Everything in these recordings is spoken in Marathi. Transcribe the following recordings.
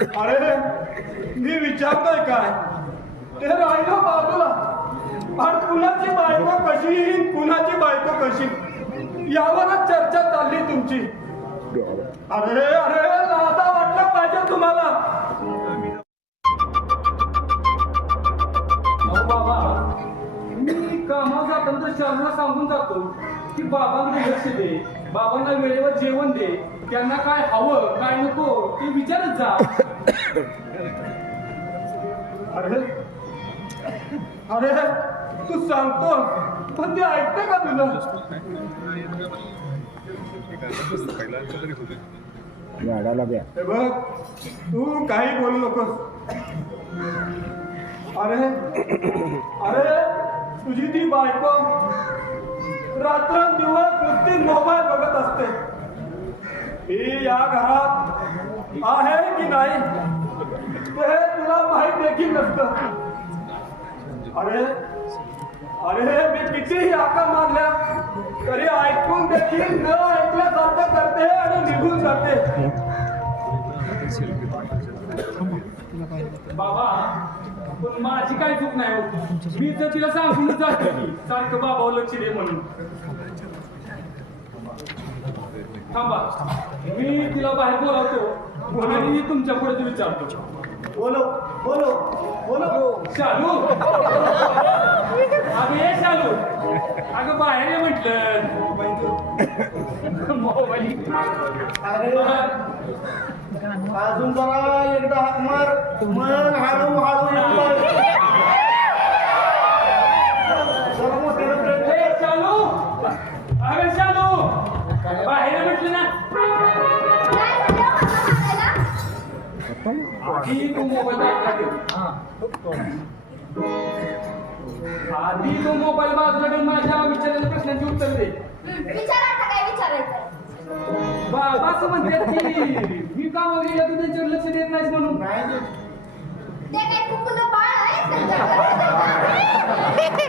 अरे मी विचारतोय काय ते राहिलं बाजूला. आणि कुणाची बायको कशी कुणाची बायको कशी यावरच चर्चा चालली तुमची. अरे अरे लादा वाटलं पाहिजे तुम्हाला. बाबा मी कामाला जाताना शहराला सांगून जातो की बाबांना लक्ष दे, बाबांना वेळेवर जेवण दे, त्यांना काय हवं काय नको ते विचारत जा. अरे अरे तू सांगतो पण ते ऐकते का तुला. हे बघ तू काही बोलू नकोस. अरे अरे तुझी ती बायको रात्रंदिवस नुसती मोबाईल बघत असते. ही या घरात आहे की नाही ते तुला माहीत देखील नसतं. अरे अरे मी कितीही हाका मारल्या तरी ऐकून देखील न ऐकल्यासारखं करते आणि निघून जाते. बाबा पण माझी काय चूक नाही हो. मी तर तिला सांगूनच जाते की सारखं बाबावर लक्ष दे म्हणून. थांबा मी तिला बाहेर बोलावतो आणि मी तुमच्या पुढे विचारतो. बोलो बोलो बोलो. शालू अगं ये शालू, अगं बाहेर ये म्हटलं. मोबाईल अजून जरा एकदा हाक मार मग हळू हळू शालू, अगं शालू बाहेर ये म्हटलं ना. आधी तू मोबाईल बाजूला ठेवून माझ्या विचारलेल्या प्रश्नांची उत्तर दे. काय विचारायचं. बाबा असं म्हणतात की मी कामावर गेला तू त्यांच्यावर लक्ष देत नाहीस म्हणून. ते काय कुकुलं बाळ आहे.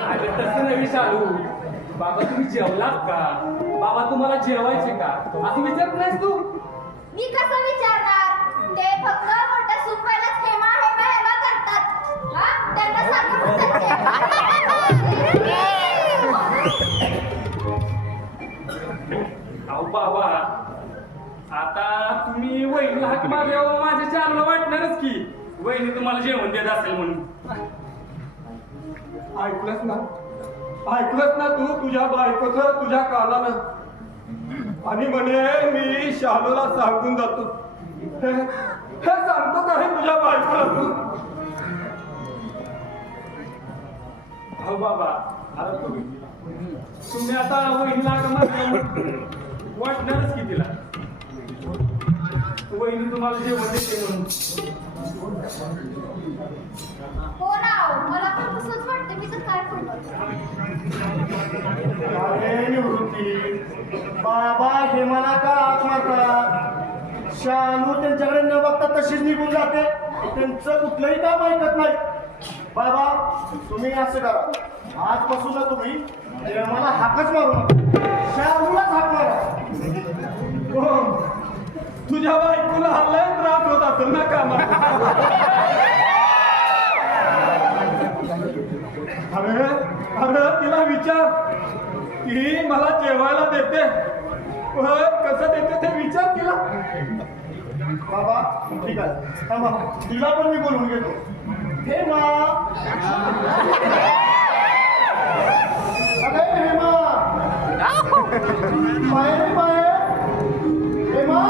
अरे तसं नाही शालू. बाबा तुम्ही जेवलात का, बाबा तुम्हाला जेवायचे का असं विचारत नाहीस तू. मी कसं विचारणार. ते फक्त मोठ्या सुपायलाच हेमा हेमा हेमा करतात. हा त्यांना सांगून अहो बाबा आता तुम्ही वहिनीला हाक मारल्यावर माझ्या चारला वाटणारच की वहिनी तुम्हाला जेवण देत असेल म्हणून. ऐकलंच ना तू तुझ्या बायकोचं तुझ्या कानानं. आणि म्हणे मी शालूला सांगून जातो. हे सांगतो का हे तुझ्या बायकोला तू. अहो बाबा आता तुम्ही आता वहिनीला हाक मारल्यावर वाटणारच की तिला वहिनी तुम्हाला जेवण देते म्हणून. हो ना. मला पण तसंच वाटतं. मी तर काय करतो. अरे निवृत्ती बाबा हे मला का हाक मारतात. शालू त्यांच्याकडे न बघता तशीच निघून जाते. त्यांचं कुठलंही काम ऐकत नाही. बाबा तुम्ही असं करा आजपासून ना तुम्ही मला हाकच मारू नका. शालूलाच हाक मारा. तुझ्या बायकोला हल्लाय त्रास होत असेल ना कामात. अरे अरे तिला विचार ती मला जेवायला देते पण कसं देते ते विचार तिला. बाबा ठीक आहे थांबा तिला पण मी बोलून घेतो. हेमा अरे हेमा बाहेर बाहेर. हेमा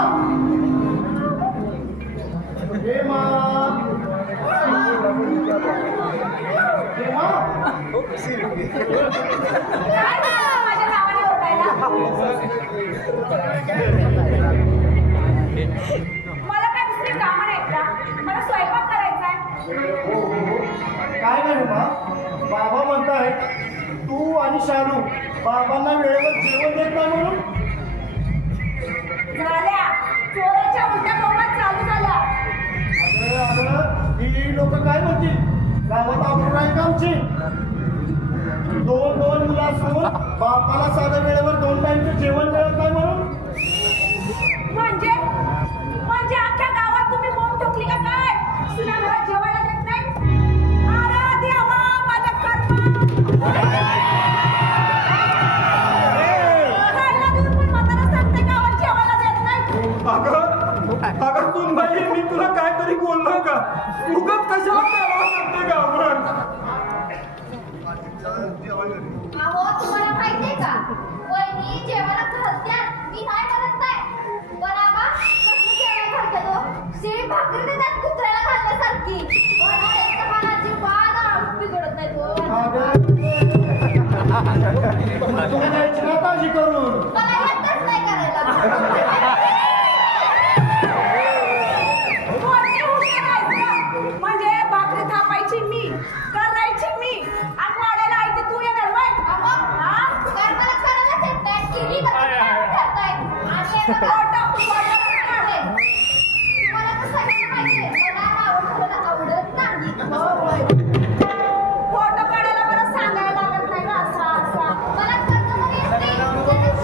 हेमा हेमा. माझ्या नावाने ओरडायला. मला काय दुसरी कामं नाहीत का. मला स्वयंपाक करायचा आहे. काय नाही हेमा बाबा म्हणताय तू आणि शालू बाबांना वेळेवर जेवण देत नाही म्हणून. झाल्या चोराच्या उलट्या कौलात चालू झाल्या. ही लोक काय म्हणतील गावात आपण नाही का आमची. दोन मुलं असून बापाला साधं वेळेवर 2 टाइमचं जेवण मिळत नाही म्हणून. म्हणजे अख्ख्या गावात तुम्ही बोंब ठोकली का तुला काहीतरी बोललो का उगाच कशाला कालवा करते का आपण अहो तुम्हाला माहितीये का वहिनी जेवणात घालत्यात मी नाही म्हणत नाही पण आबा कसं जेवण घालते तो शिळी भाकरी देतात कुत्र्याला घालण्यासारखी पण त्याचा मला अजिबात बिघडत नाही तो काळजी करून मला येतच नाही करायला म्हणजे भाकरी थापायची मी करायची मी आणि वाढायला आयती तू येणार वय अहो कर्माला करायलाच येत नाही केली तर करताय आणि मला तर सगळ्यांना माहितीये मला आवडत नाही फोटो काढायला मला सांगायला लागत नाही का असा असा मला कर्म येत नाही त्याने करून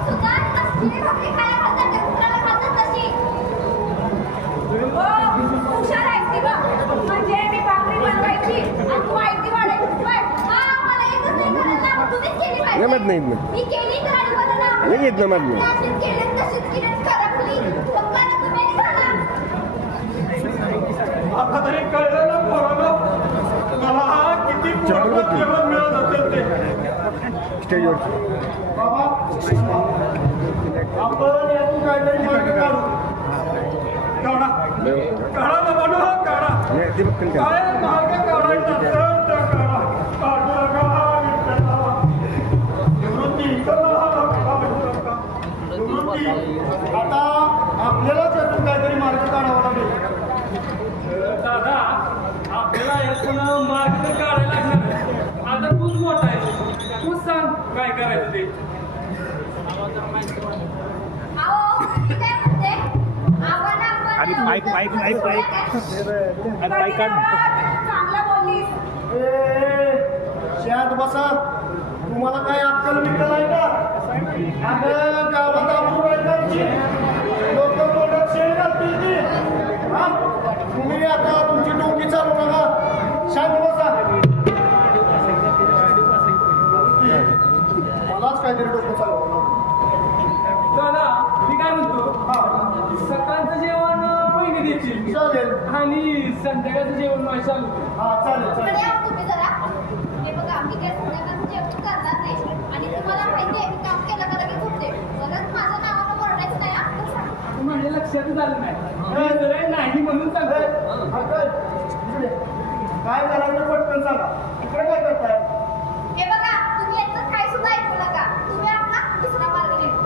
सुद्धा असली भाकरी खायला घालतात त्या कुत्र्याला घालतात तशी हुशार आहेस की गं म्हणजे मी भाकरी बनवायची आणि तू आयती वाढायची वय मला येतच नाही करायला तुम्हीच केली पाहिजे जमत नाही मी केली तर आणि मला नाही येत जमत नाही. अशीच केली तशीच केली खराबली मग काय तुम्ही झाला आता तरी कळलं ना पोरांनो मला किती पोरगं जेवण मिळत असेल ते स्टेजवर बाबा आपण यातून काहीतरी मार्ग काढू काढा काढा बाबा नो काढा ते बघ त्यांच्या काय मार्ग काढायचा तर त्या काढा काढू नका विठ्ठला. निवृत्ती निवृत्ती आता आपल्यालाच यातून काहीतरी मार्ग काढावा लागेल दादा आपल्याला यातून मार्ग तर काढायला लागणार आहे. आता तूच मोठा आहे तूच सांग काय करायचं ते अहो मी काय म्हणते आपण आणि पाईप चांगला बोललीस शांत बसा तुम्हाला काय अक्कल बिक्कल आहे का अगं गावात आपण बायकांची लोक तोंडात शेण घालतील ती हा तुम्ही आता तुमची डोकी चालू नका शांत बसा मलाच काहीतरी डोकं चालू दादा मी काय म्हणतो हा सकाळचं जेवण वहिनी देतील चालेल आणि संध्याकाळचं जेवण माझ्या चालू हा चालेल इकडे चालेल या तुम्ही जरा हे बघा आम्ही काय संध्याकाळचं जेवण करणार नाही आणि तुम्हाला माहिती आहे मी काम केलं का लगेच होते परत माझं नावानं ओरडायचं नाही हा कसं माझ्या लक्षातच आलं नाही मी जरा नाही म्हणून सांगतो काय करायचं पटकन सांगा इकडे काय करताय हे बघा तुम्ही याचं काय सुद्धा ऐकू नका तुम्ही आपला दुसरा मार्ग निवडा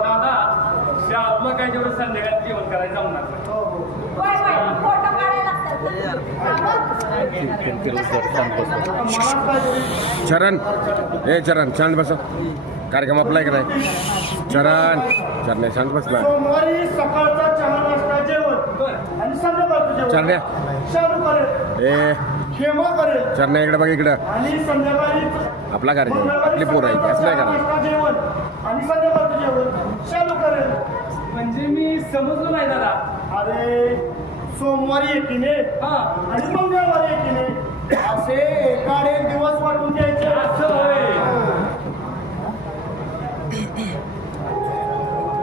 दादा शाळेला काय जेवढं संध्याकाळचं जेवण करायचं जमणार नाही. हो हो वय वय फोटो काढायला लागतात मलाच काहीतरी चरण ए चरण शांत बस कार्यक्रम आपला का नाही चरण चरण शांत बसला सोमवारी सकाळचा चहा नाश्ता जेवण आणि संध्याकाळचं जेवण चरण्या शालू करेल ए खेमा करेल चरण्या इकडे बघ इकडं आणि संध्याकाळी आपला कार्यक्रम मंगळवारी आपली पोरं आहे असं सकाळचा नाही चहा करा नाश्ता जेवण आणि संध्याकाळचं जेवण शालू करेल म्हणजे मी समजलो नाही दादा अरे सोमवारी एकीने हा आणि मंगळवारी एकीने असे एकाडे दिवस वाटून द्यायचे असं होय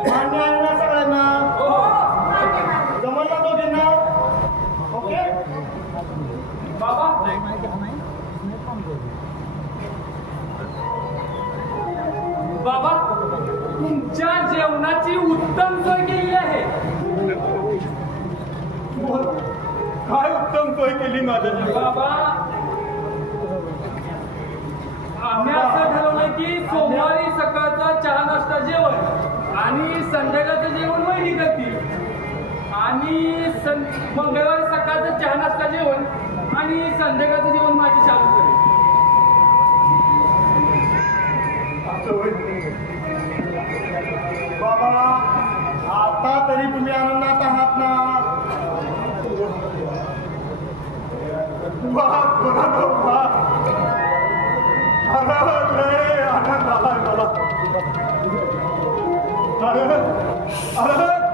मान्य आहे ना सगळ्यांना हो जमलं दोघींना ओके बाबा बाबा तुमच्या जेवणाची उत्तम सोय केली आहे बोल काय उत्तम सोय केली माझ्या बाबा आम्ही असं ठरवलं की सोमवारी सकाळचा चहा नाश्ता जेवण आणि संध्याकाळचं जेवण वहिनी करतील आणि मंगळवारी सकाळचं चहा नाश्ता जेवण आणि संध्याकाळचं जेवण माझी चालू करेल बाबा आता तरी तुम्ही आनंदात आहात ना लय आनंद आलाय मला अरे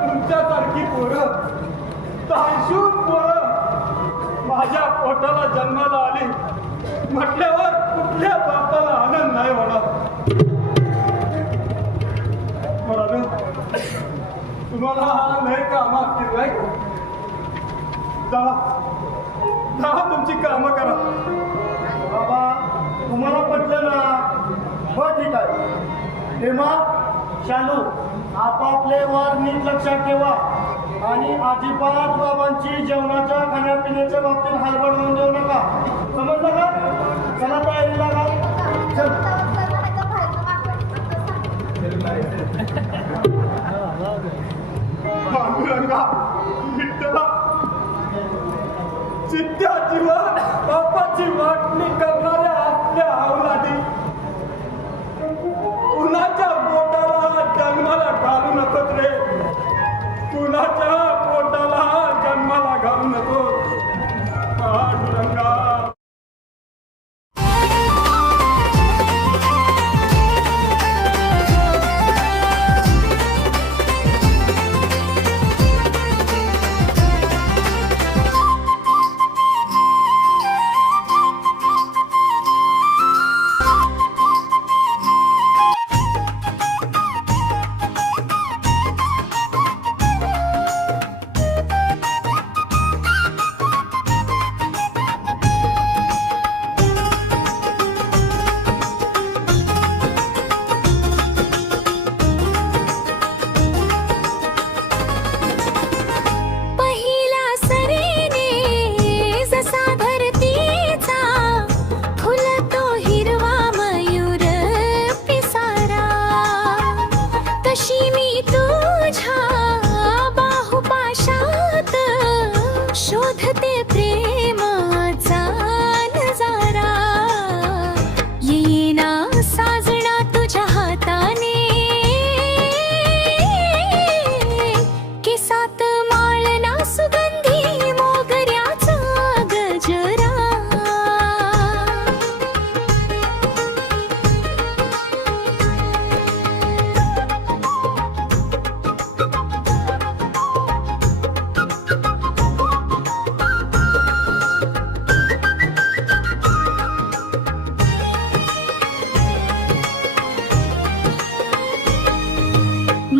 तुमच्यासारखी पोरं ताशून पोरं माझ्या पोटाला जन्माला आली म्हटल्यावर कुठल्या बापाला आनंद नाही होणार म्हणाल तुम्हाला लय कामात केलंय जावा तुमची कामं करा. बाबा तुम्हाला पटलं ना हो ठीक आहे. तेव्हा शालू आपापले वार नीट लक्षात ठेवा आणि अजिबात बाबांची जेवणाच्या खाण्यापिण्याच्या बाबतीत हलगड होऊन देऊ नका. समजलं का? चला तयारीला लागा. चल. पांडुरंगा विठ्ठला चित्त्याची वर बापाची वाटणी करणाऱ्या आपल्या अवलादी कुणाच्या पोटाला जन्माला घालू नकोत रे. कुणाच्या पोटाला जन्माला घालू नको. पांडुरंगा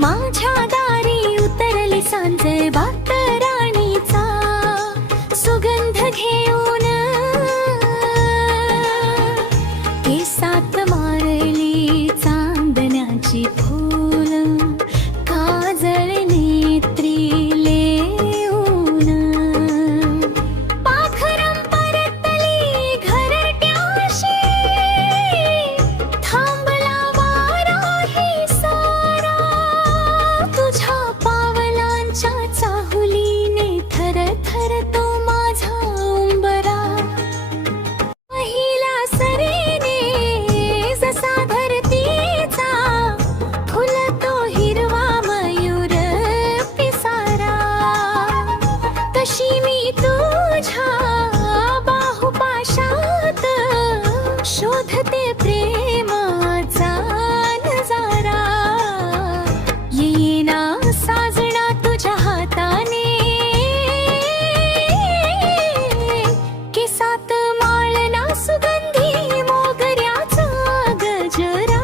माझ्या दारी उतरली सांजे भात राणीचा सुगंध घेऊन केसात मारली चांदण्याची फूल काजळ नेत्री लेऊन पाखरं परतली घरट्याशी थांबला वाराही सारा तुझ्या पावलांच्या चाहुलीने थर थर तो माझा उंबरा पहिला सरीने जसा धरतीचा फुलतो हिरवा मयूर पिसारा तशी मी तुझ्या बाहुपाशात शोधते प्रेमाचा नजारा येईना साजना तुझ्या हाताने केसात माळना सुगंधी मोगऱ्याचा गजरा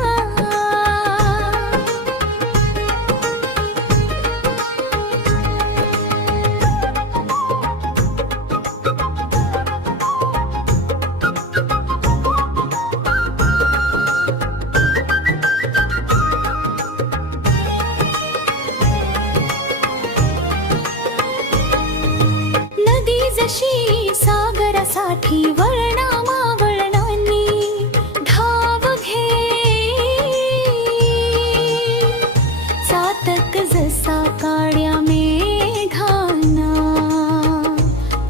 नदी जशी सागरासाठी वळणा मावळणांनी धाव घे चातक जसा काड्या मेघांना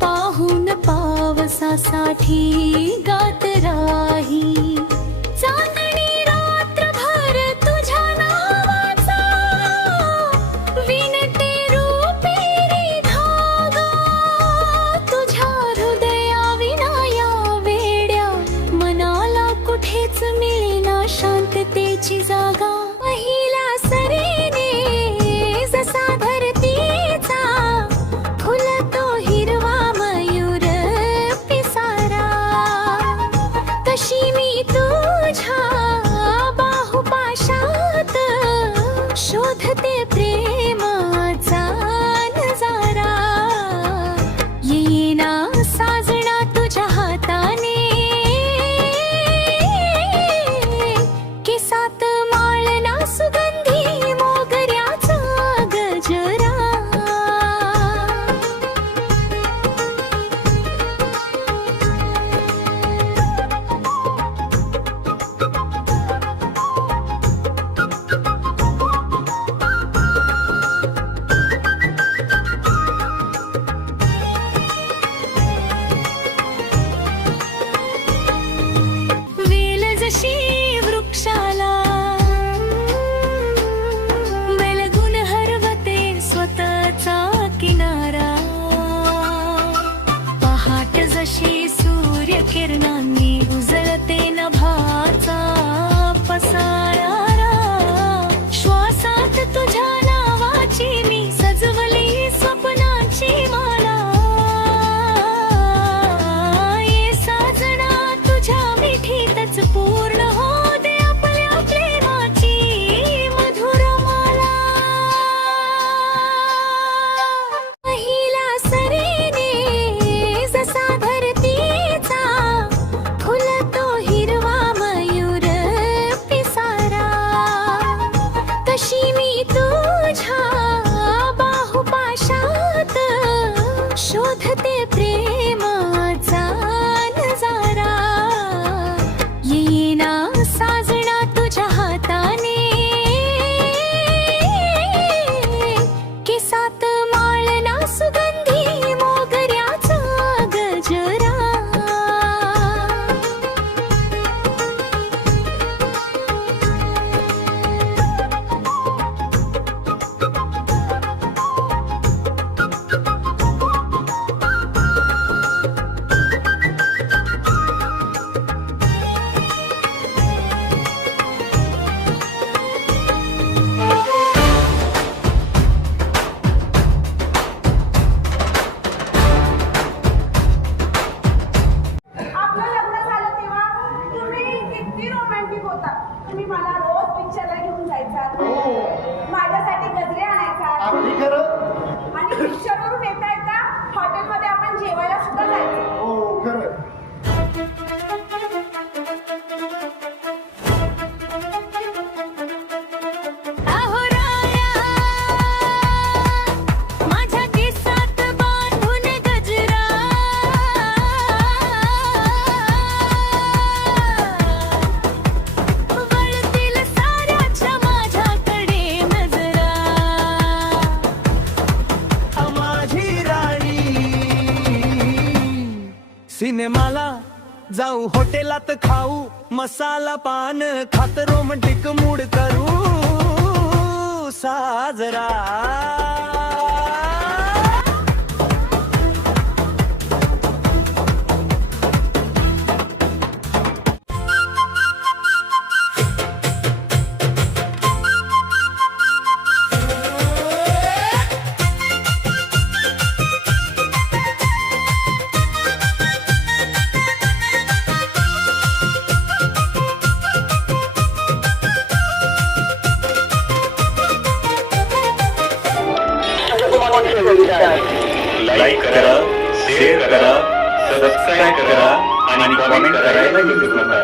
पाहून पावसासाठी गात राही चांदणी रात्रभर तुझ्या नावाचा विणते रुपेरी धागा तुझ्या हृदयाविना या वेड्या मनाला कुठेच मिळेना शांततेची जागा पहिला सरीने जसा धरतीचा फुलतो हिरवा मयूर पिसारा ते प्रेमाचा नजारा येईना साजना तुझ्या हाताने केसात माळना सुगंधी मोगऱ्याचा गजरा आपलं लग्न झालं तेव्हा तुम्ही किती रोमॅन्टिक होता. तुम्ही मला रोज पिक्चरला घेऊन जायचा, माझ्यासाठी गजरे आणायचा अगदी खरं. आणि पिक्चरवरून येता येता हॉटेलमध्ये आपण जेवायला सुद्धा जायचो. हो खरं. अहो राया माझ्या केसात बांधून गजरा वळतील साऱ्याच्या माझ्याकडे नजरा माझी राणी सिनेमाला जाऊ हॉटेलात खाऊ मसाला पान खात रोमँटिक मूड करू साजरा लाईक करा, शेअर करा, सबस्क्राईब करा आणि कमेंट करायला विसरू नका.